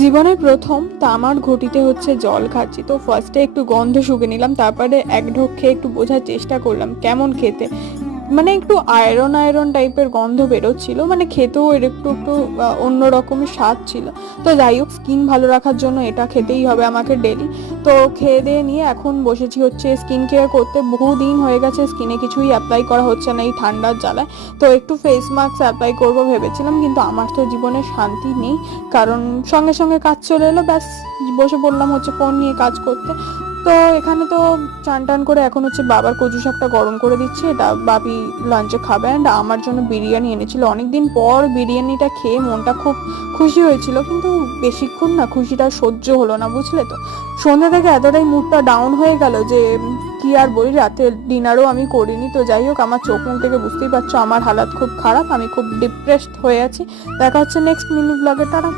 জীবনের প্রথম তামার ঘটিতে হচ্ছে জল খাচ্ছি, তো ফার্স্টে একটু গন্ধ শুকে নিলাম, তারপরে এক ঢোক খেয়ে একটু বোঝার চেষ্টা করলাম কেমন খেতে। মানে একটু আয়রন আয়রন টাইপের গন্ধ বেরোচ্ছিল, মানে খেতেও এর একটু একটু অন্য রকমের স্বাদ ছিল। তো যাই হোক, স্কিন ভালো রাখার জন্য এটা খেতেই হবে আমাকে ডেলি। তো খেয়ে দিয়ে নিয়ে এখন বসেছি হচ্ছে স্কিন কেয়ার করতে। বহুদিন হয়ে গেছে স্কিনে কিছুই অ্যাপ্লাই করা হচ্ছে না এই ঠান্ডার জ্বালায়। তো একটু ফেস মাস্ক অ্যাপ্লাই করবো ভেবেছিলাম, কিন্তু আমার তো জীবনে শান্তি নেই, কারণ সঙ্গে সঙ্গে কাজ চলে এলো, ব্যাস বসে পড়লাম হচ্ছে ফোন নিয়ে কাজ করতে। তো এখানে তো চান টান করে এখন হচ্ছে বাবার কচু শাকটা গরম করে দিচ্ছে, এটা বাপি লাঞ্চে খাবে। অ্যান্ড আমার জন্য বিরিয়ানি এনেছিল, অনেকদিন পর বিরিয়ানিটা খেয়ে মনটা খুব খুশি হয়েছিল, কিন্তু বেশিক্ষণ না খুশিটা সহ্য হলো না, বুঝলে তো। সন্ধ্যা থেকে এতটাই মুডটা ডাউন হয়ে গেল যে কি আর বলি, রাতে ডিনারও আমি করিনি। তো যাই হোক, আমার চোখ মুখ থেকে বুঝতেই পারছো আমার হালাত খুব খারাপ, আমি খুব ডিপ্রেসড হয়ে আছি। দেখা হচ্ছে নেক্সট মিনি ব্লগে, টাটা।